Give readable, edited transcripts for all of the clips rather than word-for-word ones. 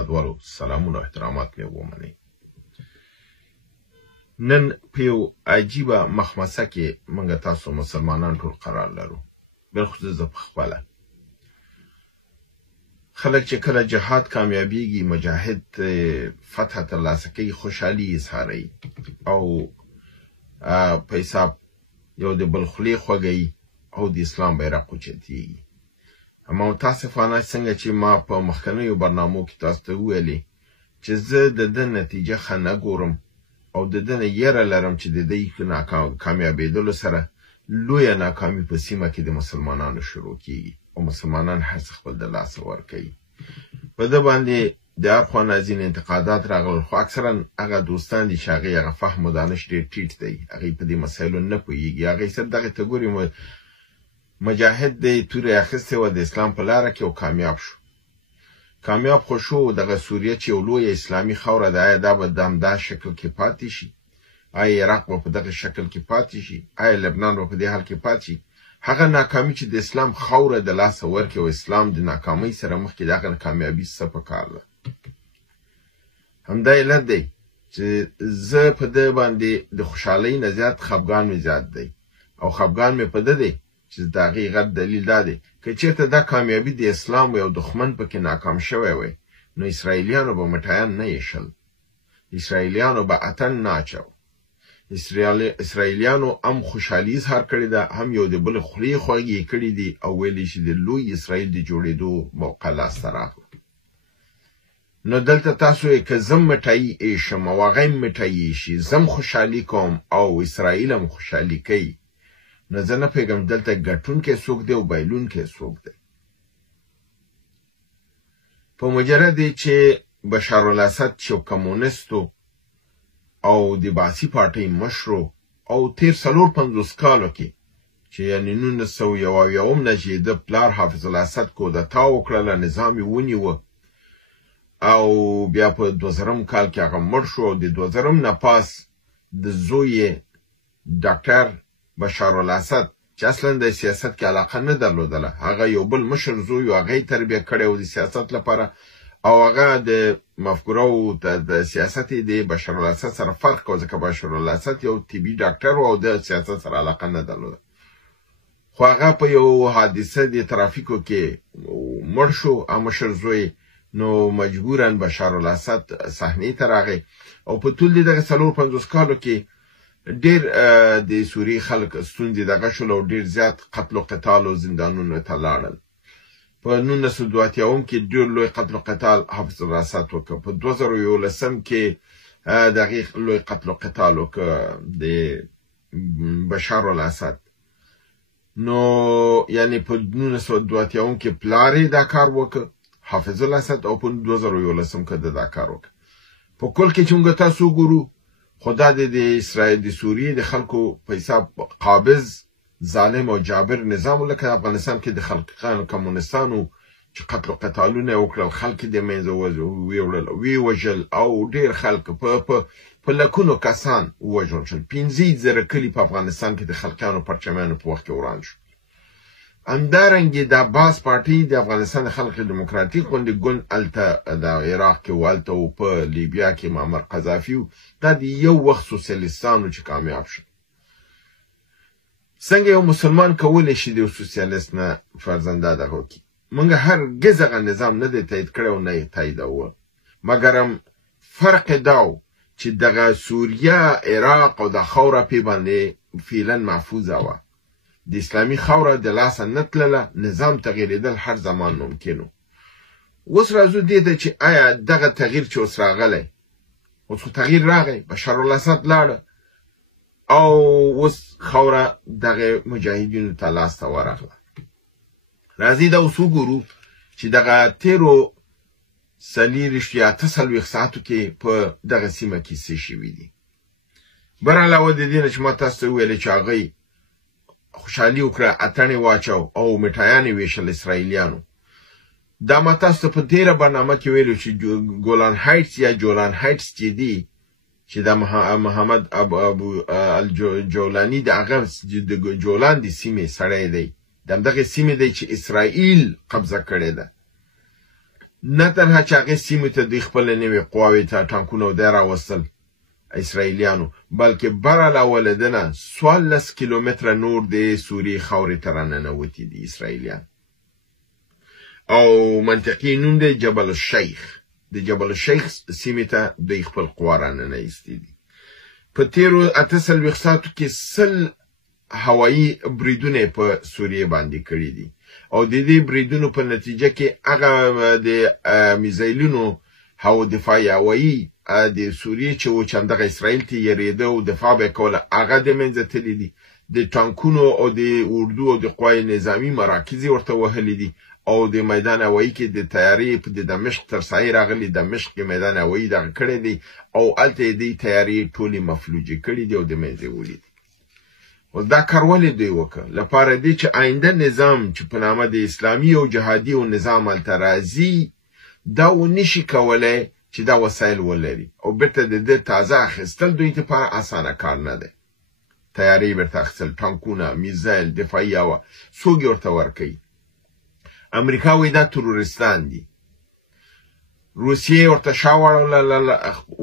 هیوادوالو سلامونه او احترامات مې ومنئ. نن په یو عجیبه مخمسه کې موږ تاسو مسلمانان ټول قرار لرو، بالخصوص زه پخپله. خلک چې کله جهاد کامیابیږي، مجاهد فتح ترلاسه کوي، خوشحالي اظهاروي او په حساب یو د بل خولې خوږوي او د اسلام بیرغ اوچتېږي. اما متاسفانه څنګه چې ما په مخکنیو برنامو کې تاسو ته وویلې چې زه د ده نتیجه ښه نه ګورم او د ده نه یره لرم چې د دې کامیابېدلو سره لویه ناکامي په سیمه کې د مسلمانانو شروع کیږي او مسلمانان هر څه خپل د لاسه ورکوي. په ده باندې د هر خوا نه ځینې انتقادات راغلل، خو اکثرا هغه دوستان دي چې هغې هغه فهم و دانش ډېر ټیټ دی، هغې په دې مسایلو نه پوهېږي. هغې صرف دغې ته ګوري مجاهد دی تورې اخیستې وه د اسلام په لاره کې او کامیاب شو. کامیاب خو شو، دغه سوریه چې یو لویه اسلامي خاوره ده، آیا دا به د همدا شکل کې پاتې شي؟ آیا عراق به په دغه شکل کې پاتې شي؟ آیا لبنان به په دې حال کې پاتې شي؟ هغه ناکامي چې د اسلام خاوره د لاسه ورکړي او اسلام د ناکامۍ سره مخکې د هغه کامیابي څه پکار ده؟ همدا علت دی چې زه په ده باندې د خوشحالۍ نه زیات خفګان مې زیات دی او خفګان مې په ده دی چې د هغې غټ دلیل دا دی که چېرته دا کامیابي د اسلام یو دښمن پکې ناکام شوی وی نو اسرائیلیانو به مټیان نه ایښل، اسرائیلیانو به اتن نه اچو. اسرائیلیانو هم خوشحالي اظهار کړې ده، هم یو د بل خولې خوږې کړي دي او ویلي چې د لوی اسرائیل د جوړېدو موقع لاسته راغله. نو دلته تاسو یې که زه مټایي ایښم او هغه هم مټایي ایښي، زه هم خوشحالي کوم او اسرائیل هم خوشحالي کوي، نو زه نه پوهېږم دلته ګټونکی څوک دی او بایلونکی څوک دی. په مجرد چې بشارالاسد چې کمونیستو او د باسي پارټۍ مشرو او تیر 450 کالو کې چې یعنې 1901 نه چې د پلار حافظ الاسد کودتا وکړله، نظام یې ونیوه او بیا په 2000 کال کې هغه مړ شو او د 2000 نه پاس د زوی ډاکټر بشارالاسد چې اصلا د سیاست کې علاقه نه درلودله، هغه یو بل مشر زوی و، هغه یې تربیه کړی و د سیاست لپاره او هغه د مفکوره او د سیاست د بشارالاسد سره فرق و، ځکه بشارالاسد یو طبي ډاکټر و او د سیاست سره علاقه نه درلوده. خو هغه په یو حادثه د ترافیکو کې مړ شو مشر زوی، نو مجبورا بشارالاسد صحنې ته راغی او په ټول دغه 450 کالو کې ډېر د سوریې خلک ستونزې دغه شول او ډېر زیات قتل و قتال او زندانونو ته لاړل. په 1982 کې ډېر لوی قتل و قتال حافظ الاسد وکړ، په 2011 کې دغه لوی قتل و قتال وکړ د بشارالاسد. نو یعنی په 1982 کې پلار یې دا کار وکړ حافظ الاسد او په 2011 کې دا کار وکړ. په کل کې چې موږ تاسو ګورو خدا د اسرائیل د سوریې د خلکو په حساب قابض ظالم او جابر نظام لکه افغانستان کې د خلقان کمونستانو چې قتل و قتالونه وکړل، خلک د منځه ویوړل، ویوژل او ډېر خلک په لکونو کسان ووژل شول. 15,000 کلي په افغانستان کې د خلقانو پرچمیانو په وخت کې وران شو. همدارنګې د عباس پارټۍ د افغانستان د خلق دیموکراتیک غونډې ګوند هلته د عراق کې و، هلته و په لیبیا کې معمر قذافي و، دا د یو وخت سوسیالیستانو چې کامیاب شو. څنګه یو مسلمان کولی شي د یو سوسیالیست نه فرزنده دغه وکړي؟ موږ هرګز هغه نظام نه دی تایید کړی او نه یې تاییدوه، مګرم فرق دا و چې دغه سوریه، عراق او د خاوره پې باندې فعلا محفوظه وه، د اسلامي خاوره د لاسه نه تلله، نظام تغییرېدل هر زمان ممکن و. اوس راځو دې ته چې آیا دغه تغییر چې اوس راغلی، اوس خو تغییر راغی، بشارالاسد لاړه او اوس خاوره دغه مجاهدینو ته لاسته ورغله. راځئ دا اوس وګورو چې دغه تېرو 48 ساعتو کې په دغه سیمه کې څه شوي دي. برعلاوه د دې نه چې ما تاسو ته وویلې چې هغوی خوشحالي وکړه، اتڼ یې واچو او مټایان یې ویشل اسرائیلیانو. دا ما تاسو ته په تېره برنامه کې ویلو چې ګولان هایټس یا جولان هایټس چې دي چې د محمد ابو الجولاني د هغه د جولان د سیمې سړی دی، د همدغې سیمې دی چې اسرائیل قبضه کړې ده. نه تنها چې هغې سیمې ته دوی خپلې نوې قواوې ته ټانکونه او دی راوستل اسرائیلیانو، بلکې بر علاوه له ده نه 14 کیلومتره نور د سوریې خاورې ته راننوتي دي اسرائیلیان. او منطقي نوم دی جبل الشیخ. د جبل الشیخ سیمې ته دوی خپل قوا راننایستي دي. په تیرو 48 ساعتو کې 100 هوایي بریدونه په سوریې باندې کړي دي او د دې بریدونو په نتیجه کې هغه د میزایلونو هوا دفاعي هوایي د سوریې چې و چندغه اسرائیل ته یریده او دفاع به کوله هغه د منځه تللی دي. د ټانکونو او د اردو او د قوای نظامی مراکز ورته وهلي دي او د میدان هوایي کې د تیارې په د دمشق تر سایه راغلي. دمشق کې میدان هوایي دغه کړی دی او هلته د تیارې ټولې مفلوجې کړي دي او د منځه وړي دي. او دا کار ولې دوی وکړه؟ لپاره دی چې آینده نظام چې په نامه د اسلامي او جهادي او نظام هلته راځي دا ونشي کولی چې دا وسایل ولري او بیرته د ده تازه اخیستل دوی لپاره اسانه کار نه دی. تیارې بیرته اخیستل، ټانکونه، میزایل، دفاعي هوا، څوک یې ورته ورکوي؟ امریکا وایي دا ترورستان دي. روسیې ورته شا واړوله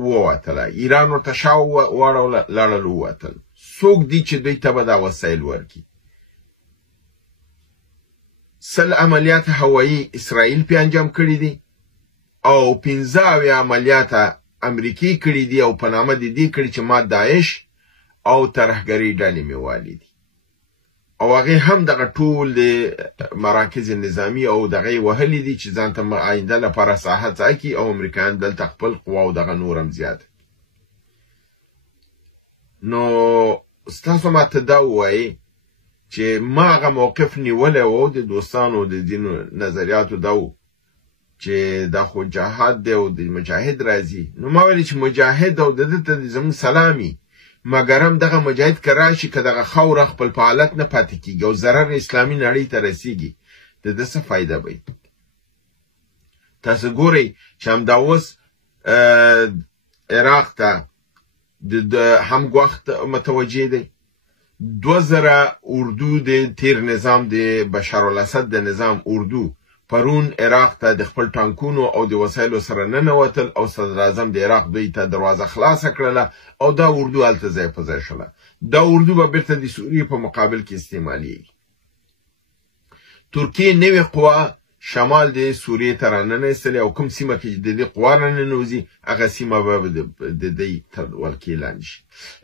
ووتله، ایران ورته شا واړوله لاړل ووتل. څوک دي چې دوی ته به دا وسایل ورکړي؟ 100 عملیات هوایي اسرائیل پې انجام کړي دي او 15 عملیات امریکې کړي دي او په نامه د دې کړي چې ما داعش او ترهګرۍ ډلې مې والي دي او هغې هم دغه ټول د مراکز نظامي او دغه یې وهلي دي چې ځان ته آینده لپاره ساحه ځای کړي او امریکایان دلته خپل قوا او دغه نور هم زیات. نو ستاسو ماته دا ووایي چې ما هغه موقف نیولی و د دوستانو د ځینو نظریاتو دا و چې دا خو جهاد دی او د مجاهد راځي. نو ما ویلې چې مجاهد او د ده ته زموږ سلامي، مګر هم دغه مجاهد که راشي که دغه خاوره خپل په حالت نه پاتې کېږي او ضرر اسلامي نړۍ ته رسېږي د ده څه فایده به وي؟ تاسو ګورئ چې همدا اوس عراق ته د هم ګوښت متوجه دی. 2000 اردو د تیر نظام د بشارالاسد د نظام اردو پرون عراق ته د خپل ټانکونو او د وسایلو سره ننوتل او صدر اعظم د عراق دوی ته دروازه خلاصه کړله او دا اردو هلته ځای په ځای شوله. دا اردو به بیرته د سوریې په مقابل کې استعمالیږي. ترکیې نوې قوا شمال د سوریې ته راننیستلې او کوم سیمه کې د دې قوا راننوځي هغه سیمه به د دوی تر ولکې لاندې شي.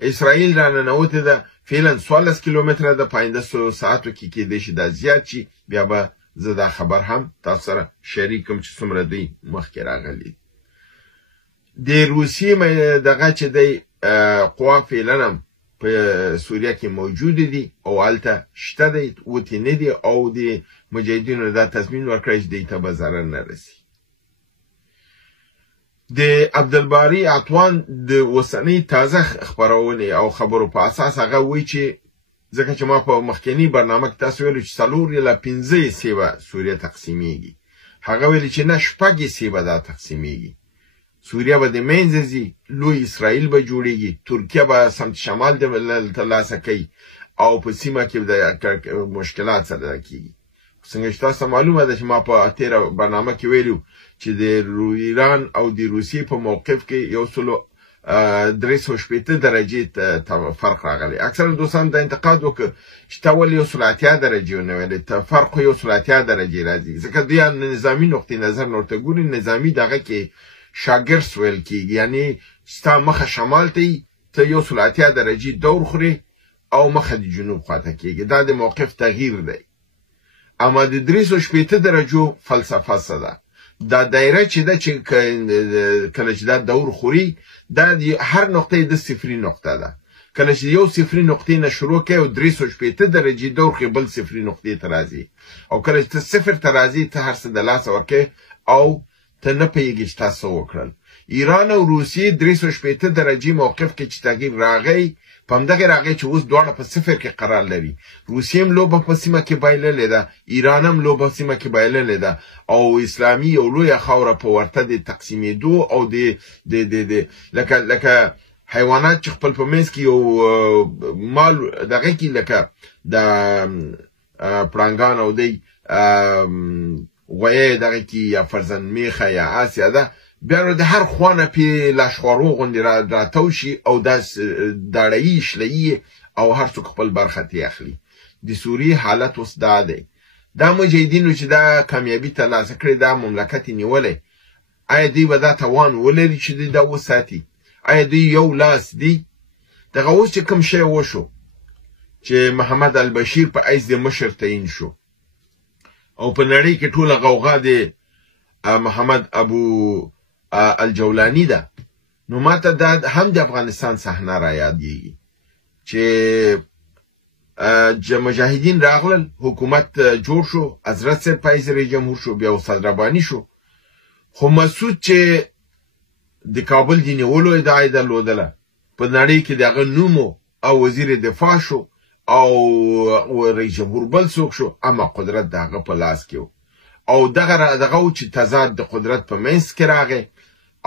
اسرائیل راننوتې ده فعلا 14 کیلومتره ده، په آینده ساعتو کې کیدای شي دا زیات شي. بیا به زه دا خبر هم تاسو سره شریکم چې څومره دوی مخکې راغلي. د روسیې دغه چې دی قوا فعلا هم په سوریه کې موجود دي او هلته شته دی، وتې نه دي او د مجاهدینو دا تضمین ورکړی چې دوی ته به ضرر نه رسي. د عبدالباري عطوان د اوسنۍ تازه خپرونې او خبرو په اساس هغه وایي چې ځکه چې ما په مخکني برنامه کې تاسو ویلو چې 4 یا 5 حصې به سوریه تقسیمیږي، هغه ویلي چې نه 6 حصې به دا تقسیمیږي. سوریه به د منځه ځي، لوی اسرائیل به جوړیږي، ترکیه به سمت شمال ترلاسه کوي او په سیمه کې د مشکلات سره کیږي. څنګه چې تاسو معلومه ده چې ما په تیره برنامه کې ویلو چې د ایران او د روسیې په موقف کې 380 درجې فرق راغلی. اکثر دوستان دا انتقاد وکړ چې تا ولې 180 درجې ونه ویلې، فرق خو 180 درجې راځي ځکه دوی نظامي نقطې نظر ورته ګوري. نظامي دغه کې شاګرس ویل کېږي، یعنی ستا مخه شمال ته ته 180 درجې دور خوري او مخه د جنوب خواته کېږي. دا د موقف تغییر دی. اما د 380 درجو فلسفه څه ده؟ دا دایره چې ده چې کله چې دا دور خوري دا هر نقطه د صفري نقطه ده. کله چې یو صفري نقطې نه شروع کوي او 380 درجې دور خوري بل صفري نقطې ته راځي او کله چې ته صفر ته راځي ته هر څه د لاسه ورکوي او ته نه پوهېږي چې تاسو وکړل. ایران او روسیې 380 درجې موقف کې چې تغییر راغی په همدغې راغی چې اوس دواړه په صفر کې قرار لري. روسیې هم لوبه په سیمه کې بایللې ده، ایران هم لوبه په سیمه کې بایللې ده او اسلامي یو لویه خاوره په ورته د تقسیمېدو او د لکه حیوانات چې خپل په منځ کې یو مال دغه کې لکه د پړانګان او دی غویه دغه کې یا فرزند میخه یا آسیا ده بیا نو د هر خوانه پې لاشخوارو غوندې راتاو شي او دا داړهیي شلهیي او هر څوک خپل برخه ترې اخلي. د سوریې حالت اوس دا دی. دا مجاهدینو چې دا کامیابي ترلاسه کړې دا مملکت یې نیولی، آیا دوی به دا توان ولري چې دوی دا وساتي؟ آیا دوی یو لاس دی؟ دغه اوس چې کوم شی وشو چې محمد البشیر په حیث د مشر تعیین شو او په نړۍ کې ټوله غوغا د محمد ابو الجولانی ده، نو ماته دا هم د افغانستان صحنه را یادېږي چې مجاهدین راغلل، حکومت جوړ شو، حضرت صاحب په حیث رئیس جمهور شو، بیا استاد رباني شو، خو مسعود چې د کابل د نیولو ادعا یې درلودله، په نړۍ کې د هغه نوم او وزیر دفاع شو او رئیس جمهور بل څوک شو، اما قدرت د هغه په لاس کې و او دغه و چې تضاد د قدرت په منځ کې راغی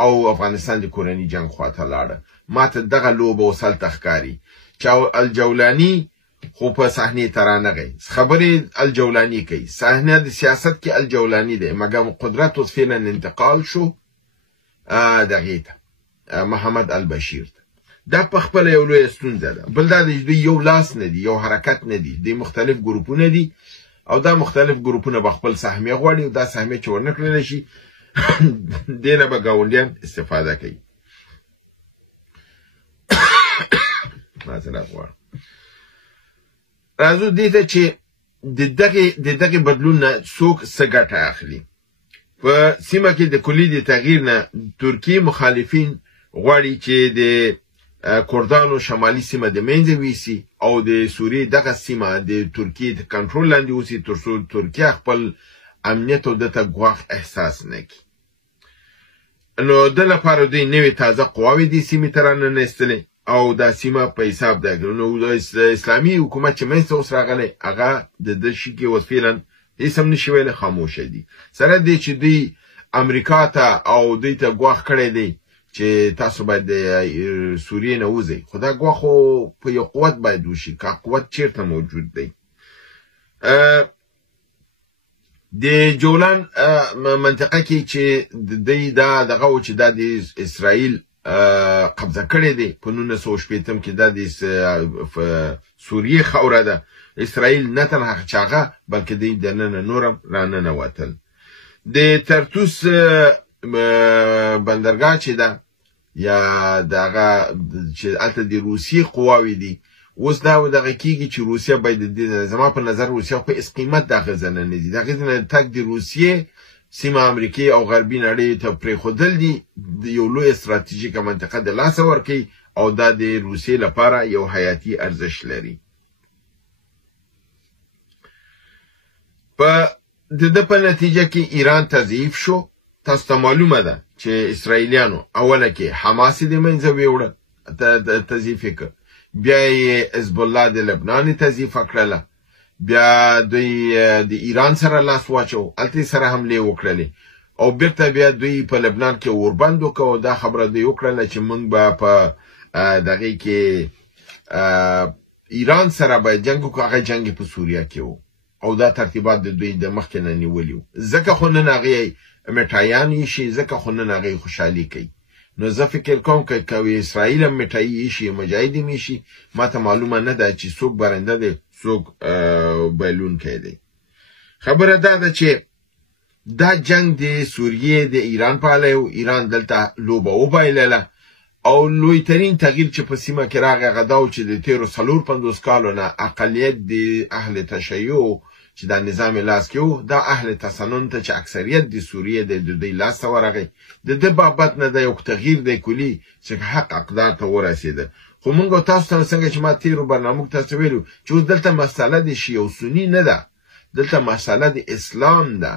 او افغانستان د کورني جنگ خواته لاړه. ماته دغه لوبه اوس هلته ښکاري چې الجولاني خو په صحنې ته رانغی، خبرې الجولاني کوي، صحنه د سیاست کې الجولاني دی، مګر قدرت اوس فعلا انتقال شو دغې ته محمد البشیر ته. دا په خپله یو لویه ستونزه ده. بل دا د دوی یو لاس نه دي، یو حرکت نه دي، دوی مختلف ګروپونه دي او دا مختلف ګروپونه به خپل سهمیه غواړي او دا سهمیه چې ورنه کړلی شي دې نه به ګاونډیان استفاده کوي. معذرت غواړم. راځو دې ته چې د دغې بدلون نه څوک څه ګټه اخلي. په سیمه کې د کلي د تغییر نه ترکیې مخالفین غواړي چې د کردانو شمالي سیمه د منځه ویسي او د سوریې دغه سیمه د ترکیې د کنټرول لاندې اوسي تر څو ترکیه خپل امنیت او دته ګواښ احساس نه کړي. نو د لپاره دوی نوې تازه قواوې دې سیمې ته راننیستلې او دا سیمه په حساب ده. نو د اسلامي حکومت چې منځته اوس راغلی هغه د ده شي کې اوس فعلا هېڅ هم نشي ویلی، خاموشه دي. سره دې چې دوی امریکا ته او دوی ته ګواښ کړی دی چې تاسو باید د سوریې نه وځئ، خو دا ګواښ خو په یو قوت باید وشي، که قوت چیرته موجود دی. د جولان منطقه کې چې دوی دا دغه و چې دا د اسرائیل قبضه کړی دی په 1980 کې، دا د سوریې خاوره ده. اسرائیل نه تنها چې هغه بلکې دوی دننه نورم راننوتل. د ترتوس بندرګاه چې ده یا دغه چې هلته د روسیې قواوې دي، اوس دا دغه کېږي چې روسیه باید زما په نظر روسیه په هېڅ قیمت د هغه ځای نه نه ځي. د هغې ځای نه تګ د روسیې سیمه امریکې او غربي نړۍ ته پرېښودل دي، د یو لویه ستراتیژیکه منطقه د لاسه ورکوي او دا د روسیې لپاره یو حیاتي ارزښت لري. د ده په نتیجه کې ایران تضعیف شو. تاسو ته معلومه ده چې اسرائیلیانو اوله کې حماس د منځه ویوړه، تضعیف یې کړ، بیا یې حزب الله د لبنان تضعیفه کړله، بیا دوی د ایران سره لاس واچو، هلته سره حملې وکړلې او بیرته بیا دوی په لبنان کې اوربند وکړه او دا خبره دوی وکړله چې موږ به په دغې کې ایران سره باید جنګ وکړو. هغه جنګ په سوریه کې و او دا ترتیبات د دوی د مخکې نه نیولي وو. ځکه خو نن هغې مټایان یې شي، ځکه خو نن هغې خوشحالي کوي. نو زه فکر کوم که اسرائیل هم مټایي شي، مجاهد هم شي، ما ته معلومه نه ده چې څوک برنده دی څوک بایلونکی دی. خبره دا ده چې دا جنگ د سوریې د ایران په اړه و، ایران دلته لوبه وبایلله او لوی ترین تغییر چې په سیمه کې راغی هغه دا و چې د تېرو 450 کالو نه اقلیت د اهل تشیع چې دا نظام لاس کې و، دا اهل تسنن ته چې اکثریت د سوریې د دوی لاس ته ورغی، د ده بابت نه د یو تغییر دی کلي چې حق اقدار ته ورسېده. خو موږ تاسو ته څنګه چې ما تېرو برنامو کې تاسو ویلو چې اوس دلته مسله د شیعه او سني نه ده، دلته مسله د اسلام ده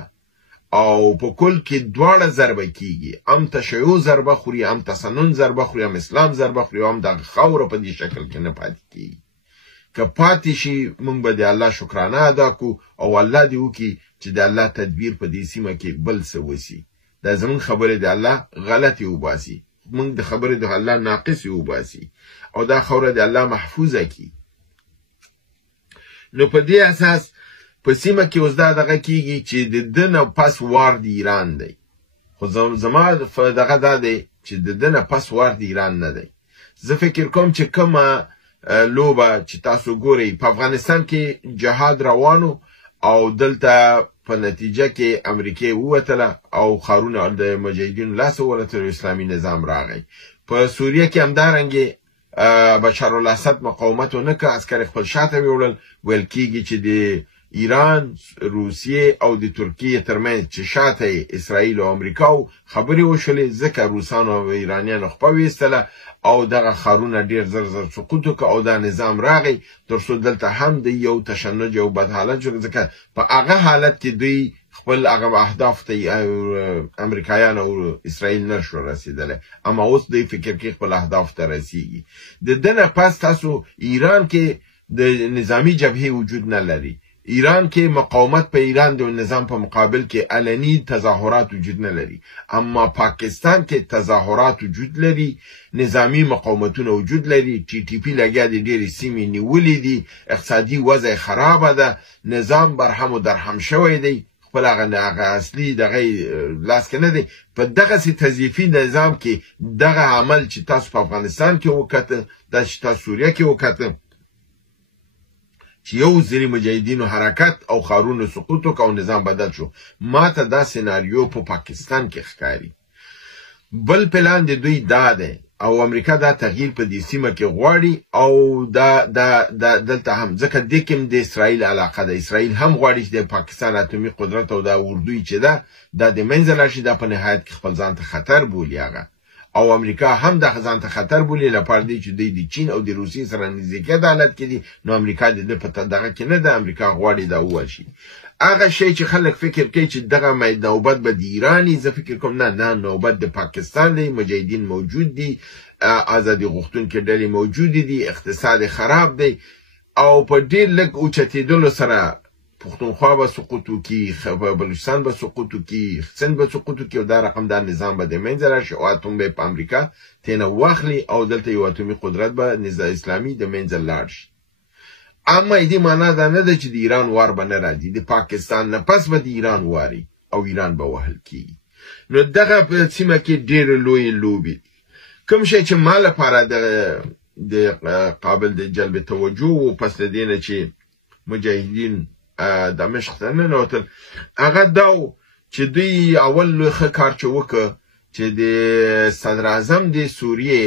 او په کل کې دواړه ضربه کیږي، هم تشیع ضربه خوري، هم تسنن ضربه خوري، هم اسلام ضربه خوري، هم دغه خاوره په دې شکل کې نه پاتې کیږي. که پاتې شي موږ به د الله شکرانه ادا کړو او الله دې وکړي چې د الله تدبیر په دې سیمه کې بل څه وسي. دا زموږ خبرې د الله غلطې وباسي، موږ د خبرې د الله ناقصې وباسي او دا خوره د الله محفوظه کړي. نو په دې اساس په سیمه کې اوس دا دغه کیږي چې د ده نه پس وار د ایران دی. خو زما دغه دا دی چې د ده نه پس وار د ایران نه دی. زه فکر کوم چې کومه لوبه چې تاسو ګورئ په افغانستان کې جهاد روانو او دلته په نتیجه کې امریکې ووتله او ښارونه د مجاهدینو لاسه ورته اسلامي نظام راغی. په سوریه کې همدارنګې بشار الاسد مقاومت ونه که، عسکر خپل شاته ویوړل. ویل کېږي چې د ایران، روسیې او د ترکیې ترمنځ چې شاته اسرائیل او امریکا خبرې وشولې، ځکه روسانو او ایرانیانو خپه ویستله او دغه ښارونه ډېر زر زر سقوط وکړه او دا نظام راغی تر څو دلته هم د یو تشنج او بد حالت شو، ځکه په هغه حالت کې دوی خپل هغه اهداف ته امریکایان او اسرائیل نشو رسیدلی، اما اوس دوی فکر کې خپل اهداف ته رسیږي. د ده نه پس تاسو ایران کې د نظامی جبهې وجود نه لري. ایران کې مقاومت په ایران د نظام په مقابل کې علني تظاهرات وجود نه لري، اما پاکستان کې تظاهرات وجود لري، نظامی مقاومتونه وجود لري. ټي ټي پی لګیا دي، ډېرې سیمې نیولې دي، اقتصادي وضع خرابه ده، نظام برهم و درهم شوی دی، خپل هغه اصلي دغه لاس کې نه دی. په دغسې تضعیفي نظام کې دغه عمل چې تاسو په افغانستان کې وکړه، دا چې تاسو سوریه کې وکړه، چې یو ځلې مجاهدینو حرکت او ښارونو سقوط وکړ او نظام بدل شو. ما ته دا سیناریو په پاکستان کې ښکاري. بل پلان د دوی دا دی او امریکا دا تغییر په دې سیمه کې غواړي او دا دلته هم ځکه دې کې د اسرائیل علاقه ده. اسرائیل هم غواړي چې د پاکستان اتومي قدرت او دا اردوی چې ده دا د منځه لاړ شي، دا په نهایت کې خپل ځان ته خطر بولي هغه، او امریکا هم د ځان ته خطر بولي لپاره دی چې دوی د چین او د روسیې سره نزدېکت حالت کې دي. نو امریکا د دې په دغه کې نه ده، امریکا غواړي دا وویل شي. هغه شی چې خلک فکر کوي چې دغه نوبت به د ایراني، زه فکر کوم نه، نوبت د پاکستان دی. مجاهدین موجود دي، ازادي غوښتونکي ډلې موجودې دي، اقتصاد خراب دی او په ډېر لږ اوچتېدلو سره پښتونخوا به سقوط وکړي، بلوچستان به سقوط وکړي، سند به سقوط وکړي او دا رقم دا نظام به د منځه راشي او اتوم به په امریکا تېنه واخلي او دلته یو اتومي قدرت به نظام اسلامي د منځه لاړ شي. اما دې معنا دا نه ده چې د ایران وار به نه راځي، د پاکستان نه پس به د ایران واري او ایران به وهل کېږي. نو دغه په سیمه کې ډېرې لویې لوبې دي. کوم شی چې ما لپاره د قابل د جلب توجه و پس له دې نه چې مجاهدین دمشق ته ننوتل، هغه دا چې دوی اول لوی ښه کار چې وکړه چې د صدراعظم د سوریې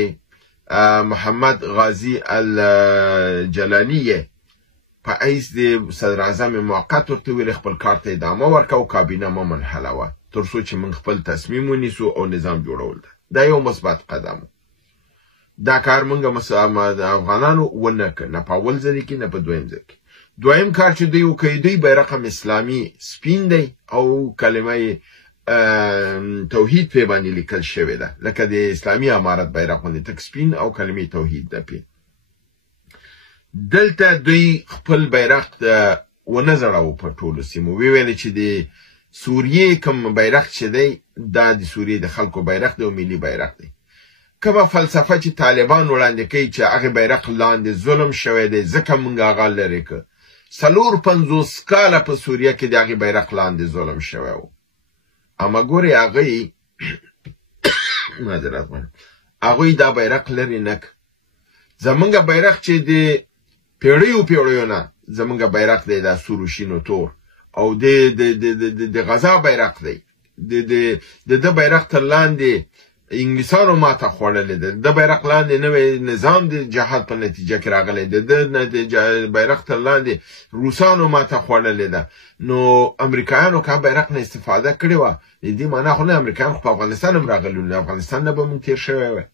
محمد غازي الجلاني په حیث د صدراعظم موقت ورته ویل خپل کار ته ادامه ورکړه او کابینه مه منحلوه تر څو چې موږ خپل تصمیم ونیسو او نظام جوړول ده. دا یو مثبت قدم. دا کار موږ افغانانو ونه کړ، نه په اول ځل کې نه په دویم ځل کې. دویم کار چې دوی وکړي، دوی بیرغ اسلامي سپین دی او کلمه توحید پې باندې لیکل شوې ده، لکه د اسلامي امارت بیرغ باندې تک سپین او کلمه توحید ده پې. دلته دوی خپل بیرغ ونه ځړاوه په ټولو سیمو. ویل چې د سوریې کوم بیرغ چې دی دا د سوریې د خلکو بیرغ دی او ملي بیرغ دی. کومه فلسفه چې طالبان وړاندې کوي چې هغه بیرغ لاندې ظلم شوی دی ځکه موږ هغه لرې کړ. 450 کاله په سوریه کې د هغې بیرغ لاندې ظلم شوی و. اما ګورې هغوی هغوی دا بیرغ لرې نه کړ. زمونږ بیرغ چې د پیړیو نه زمونږ بیرغ دی دا سور و شین و تور او د غزا بیرغ دی. د ده بیرغ تر لاندې انګلیسانو ماته خوړلې ده. د بیرغ لاندې نوی نظام د جهاد په نتیجه کې راغلی ده. د بیرغ تر لاندې روسانو ماته خوړلې ده. نو امریکایانو که بیرغ نه استفاده کړې وه، د دې معنا خو نه امریکایان خو په افغانستان هم راغلي وو، افغانستان نه به مونږ تېر شوی وی.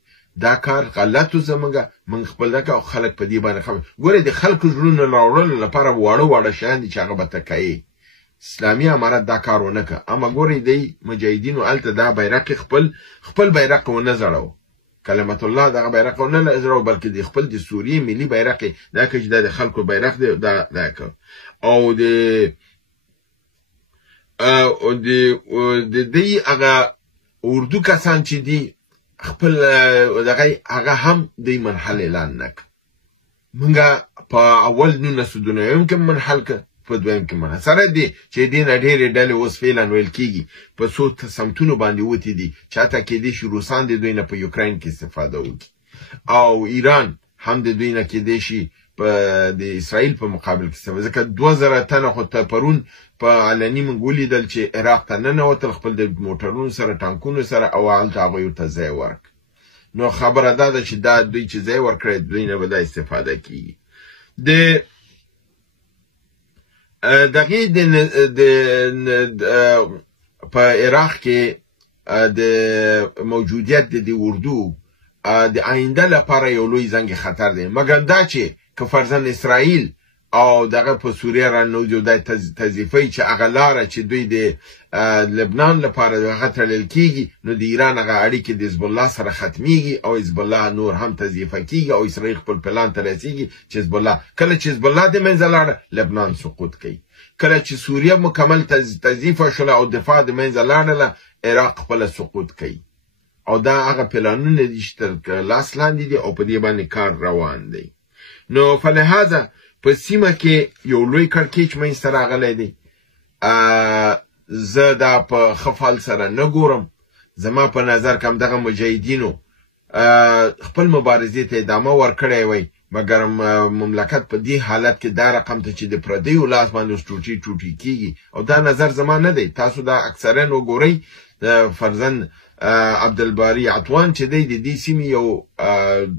دا کار غلط و زمونږه، مونږ خپل نه او خلک په دې باندې خبر. ګورې د خلکو زړونو راوړلو لپاره واړه شیان دي چې هغه به ته کوي. اسلامي امارت دا کار ونه که. اما ګورې دی مجاهدینو هلته دا بیرغ خپل بیرغ ونه ځړو، کلمت الله دغه بیرغ ونه ځړو، بلکې د خپل د سوریې ملي بیرغ دا که چې دا د خلکو بیرغ دی دا که. او د دوی هغه اردو کسان چې دي خپل دغه هغه هم دوی منحل اعلان نه که. مونږه په اول 1992 کې منحل که، په دویم کې منحصره دي چې دې نه ډېرې ډلې اوس فعلا ویل کېږي په څو سمتونو باندې وتې دي چې حتی کېدای شي روسان د دوی نه په یوکراین کې استفاده وکړي او ایران هم د دوی نه کېدای شي د اسرائیل په مقابل کې استفاده ځکه 2000 تنه خو ته پرون په علني موږ ولیدل چې عراق ته ننوتل خپل د موټرونو سره ټانکونو سره او هلته هغوی ورته ځای ورکړ نو خبره دا ده چې دا دوی چې ځای ورکړی دوی نه به دا استفاده کېږي د دغې په عراق کې د موجودیت د اردو د آینده لپاره یو لوی زنګ خطر دی مګر دا چې که فرضاً اسرائیل او دغه په سوریه رانوځي او د تضعیفوي چې هغه لاره چې دوی د لبنان لپاره هغه تړل کېږي نو د ایران هغه اړیکې د حزب الله سره ختمیږي او حزب الله نور هم تضعیفه کېږي او اسرائیل خپل پلان ته رسېږي چې حزب الله کله چې حزب الله د منځه لاړه لبنان سقوط کوي کله چې سوریه مکمل تضعیفه شوله او دفاع د منځه لاړله عراق خپله سقوط کوي او دا هغه پلانونه دي چې تر لاس لاندې دي او په دې باندې کار روان دی نو فلهذا په سیمه کې یو لوی کړکېچ منځته راغلی دی زه دا په ښه فال سره نه ګورم زما په نظر که همدغه مجاهدینو خپل مبارزې ته ادامه ورکړی وی مګر مملکت په دې حالت کې دا رقم ته چې د پردیو لاس باندې اوس ټوټې کېږي او دا نظر زما نه دی تاسو دا اکثرا وګورئ فرضاً عبدالباری عطوان چې دی د دې سیمې یو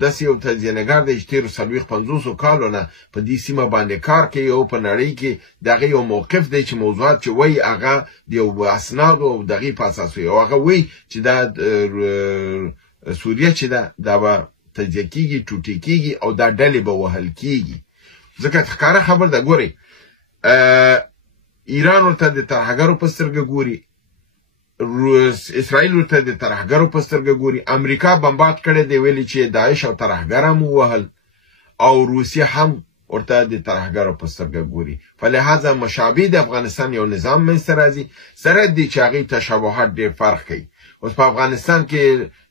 داسې یو تجزیه‌نګار دی چې تېرو 450 کالو نه په دې سیمه باندې کار کوي او په نړۍ کې د هغه یو موقف دی چې موضوعات چې وایي هغه د یو اسنادو او دغې په اساس وي او هغه وایي چې دا سوریه چې ده دا به تجزیه کېږي ټوټې کېږي او دا ډلې به وهل کېږي ځکه ښکاره خبر ده ګورئ ایران ورته د ترهګرو په سترګه ګوري اسرائیل ورته د ترهګرو په سترګه ګوري امریکا بمبارد کړی دی ویلي چې داعش او ترهګر هم ووهل او روسیه هم ورته د ترهګرو په سترګه ګوري فلهذا مشابه د افغانستان یو نظام منځته راځي سره د چې هغې تشابهات ډېر فرق کوي اوس په افغانستان کې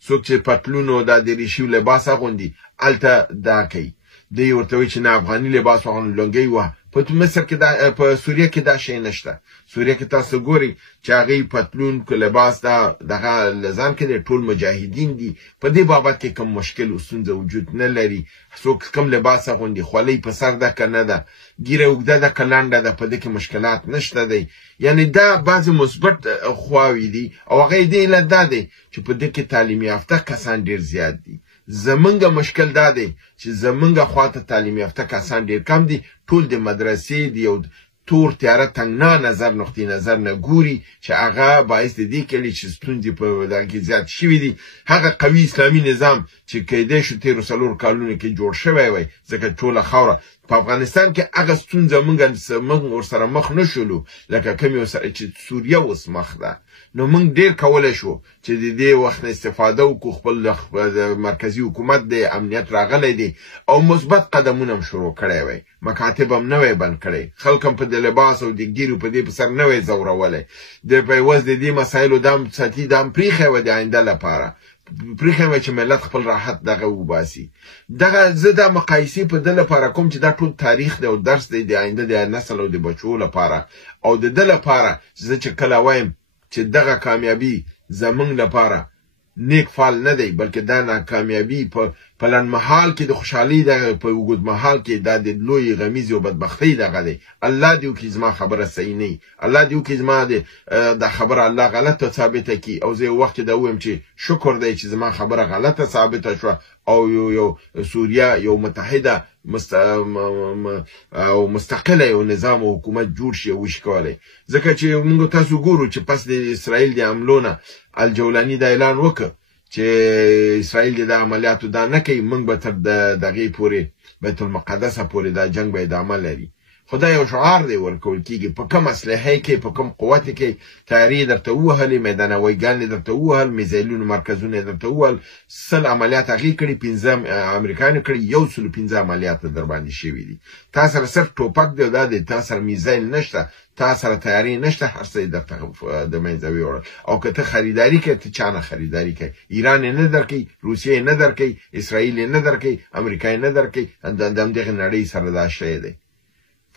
څوک چې پتلون او دا د ریشیو لباس اغوندي هلته دا کوي دی ورته وایي چې نه افغاني لباس واغوند لونګۍ وه په مصر کې دا په سوریه کې دا شی نشته سوریه کې تاسو ګورئ چې هغې پتلون که لباس دا دغه لزان کې دی ټول مجاهدین دي په دې بابت کې کوم مشکل او ستونزه وجود نه لري څوک کوم لباس اغوندي خولۍ په سر ده که نه ده ګیره اوږده ده که لنډه ده په دې کې مشکلات نشته دی یعنی دا بعضې مثبت خواوې دي او هغه یې دې علت دا دی چې په دې کې تعلیم یافته کسان ډېر زیات دي زمونږ مشکل دا دی چې زمونږ خواته تعلیم یافته کسان ډېر کم دي ټول د مدرسې د یو تور تیاره تنګنا نظر نقطې نظر نه ګوري چې هغه باعث د دې کړي چې ستونزې په دغه کې زیات شوي دي هغه قوي اسلامي نظام چې کیدای شو تېرو 4 کالونو کې جوړ شوی وی ځکه ټوله خاوره په افغانستان کې هغه ستونزه موږ ورسره مخ نه شولو لکه کوم یو سره چې سوریه اوس مخ ده نو موږ ډېر کولی شو چې د دې وخت نه استفاده وکړو خپل مرکزي حکومت د امنیت راغلی دی او مثبت قدمونه هم شروع کړی وی مکاتب هم نه وی بند کړی خلک هم په د لباس او د ګیرو په دې په سر نه وی ځورولی د په عوض د دې مسایلو دا هم ساتي دا هم پرېښی وی د آینده لپاره پرېښی وی چې ملت خپل راحت دغه وباسي دغه زه دا مقایسې په ده لپاره کوم چې دا ټول تاریخ دی او درس دی د آینده د نسل او د بچو لپاره او د ده لپاره زه چې کله وایم چې دغه کامیابی زمونږ لپاره نیک فال نه دی بلکې دا ناکامیابي په لنډمهال کې د خوشحالۍ دغه په اوږد مهال کې دا د لوی غمیزې او بدبختۍ دغه دی الله دې وکړي زما خبره صحیح نه وي الله دې وکړي زما دا خبره الله غلطه ثابته کړي او زه یو وخت کې دا ووایم چې شکر دی چې زما خبره غلطه ثابته شوه او یو سوریه یو متحده او مستقله یو نظام او حکومت جوړ شي او وشي کولی ځکه چې موږ تاسو ګورو چې پس د اسرائیل د حملو نه الجولاني دا اعلان وکړ چې اسرائیل د عملیاتو دا نه کوي موږ به تر دغې پورې بیت المقدسه پورې دا جنګ به ادامه لري خو دا یو شعار دی ورکول کېږي په کوم اسلحې کې په کوم قوت کې تیارې درته ووهلې میدانویګانې درته ووهل میزایلونو مرکزونه یې درته ووهل 100 عملیات هغې کړي 15 امریکایانو کړي 115 عملیات در باندې شوي دي تا سره صرف ټوپک دی او دا دی تا سره میزایل نشته تا سره تیارې نشته هر څه یې درته د منځه ویوړل او که ته خریداري کوې ته چا نه خریداري کوې ایران یې نه درکوي روسیه یې نه درکوي اسرائیل یې نه درکوي امریکا یې نه درکوي د همدغې نړۍ سره دا شی دی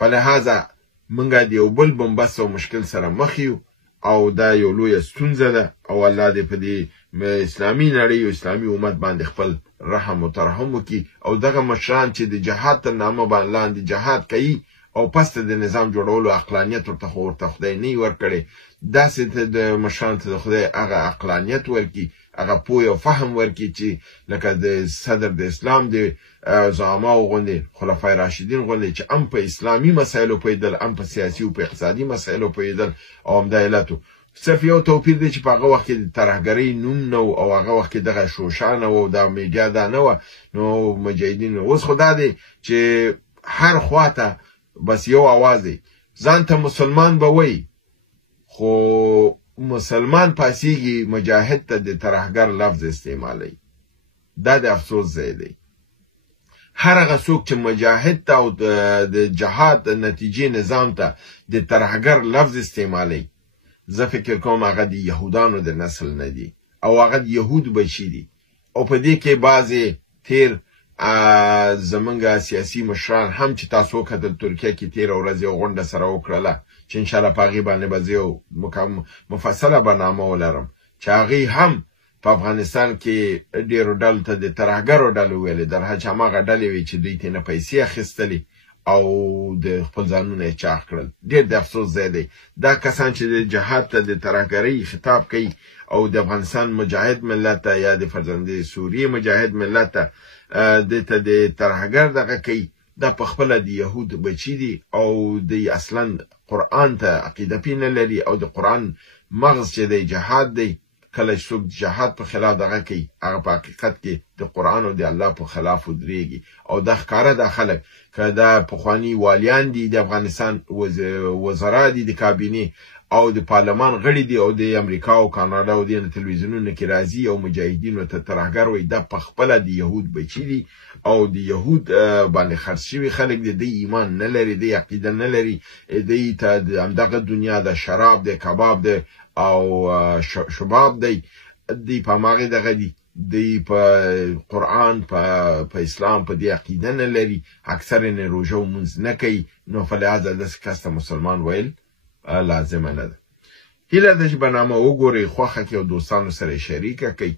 فلهذا منګه د یو بل بمبس او مشکل سره مخ یو او دا یو لوی ستونزه ده او الله دې په دې اسلامي نړۍ او اسلامي امت باندې خپل رحم او ترحم وکړي او دغه مشران چې د جهاد تر نامه باندې جهاد کوي او پس د نظام جوړولو عقلانیت ورته خدای نه ورکړي داسې د مشران ته خدای هغه عقلانیت ورکړي هغه پوهه او فهم ورکړي چې لکه د صدر د اسلام د زعماو غوندې خلفای راشدین غوندې چې هم په اسلامي مسایلو پوهېدل هم په سیاسي او په اقتصادي مسایلو پوهېدل او همدا علت صرف یو توپیر دی چې په هغه وخت کې د ترهګرۍ نوم نه و او هغه وخت کې دغه شوشا نه و او دا میډیا دا نه وه نو مجاهدین اوس خو دا دی چې هر خواته بس یو आवाज دی ځان ته مسلمان به وایي خو مسلمان پاسیږي مجاهد ته د ترهګر لفظ استعمالوي دا د افسوس ځای دی هر هغه څوک چې مجاهد ته او د جهاد د نتیجې نظام ته د ترهګر لفظ استعمالوي زه فکر کوم هغه د یهودانو د نسل نه دی او هغه د یهود بچي دي او په دې کې بعضې تیر زمونږ سیاسي مشران هم چې تاسو کتل ترکیه کې تیر ورځ یو غونډه سره وکړله چې انشاءالله په هغې باندې به زه یو مفصله برنامه ولرم چې هغې هم په افغانستان کې ډېرو ډلو ته د ترهګرو ډلو ویلې در حج هماغه ډلې وې چې دوی ترې نه پیسې اخیستلې او د خپل ځانونه یې چاق کړل ډېر د افسوس ځای دی دا کسان چې د جهاد ته د ترهګرۍ خطاب کوي او د افغانستان مجاهد ملت ته یا د فرزندې سوریې مجاهد ملت ته دې ته د ترهګر دغه کوي دا په خپله د یهود بچي دي او دوی اصلا قرآن ته عقیده پې نه لري او د قرآن مغز چې دی جهاد دی کله چې څوک جهاد په خلاف دغه کوي هغه په حقیقت کې د قرآن او د الله په خلاف ودرېږي او دا ښکاره دا خلک که دا پخواني والیان دي د افغانستان وزرا دي د کابینې او د پارلمان غړي دي او د امریکا او کاناډا او د تلویزیونونو کې راځي او مجاهدینو ته ترهګر وایي دا په خپله د یهود بچي دي او د یهود باندې خرڅ شوي خلک دي دی ایمان نه لري دی عقیده نه لري دی ته همدغه دنیا د شراب د کباب د او شباب دی په هماغې دغه دی په قرآن په اسلام په دې عقیده نه لري اکثر یې روژه و مونځ نه کوي نو فلهذا داسې کس ته مسلمان ویل لازمه نه ده هیله ده چې برنامه وګورئ خوښه کړئ او دوستانو سره یې شریکه کړئ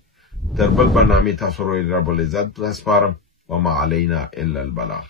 تر بل برنامې تاسو رب العزت سپارم وما علینا الا البلاغ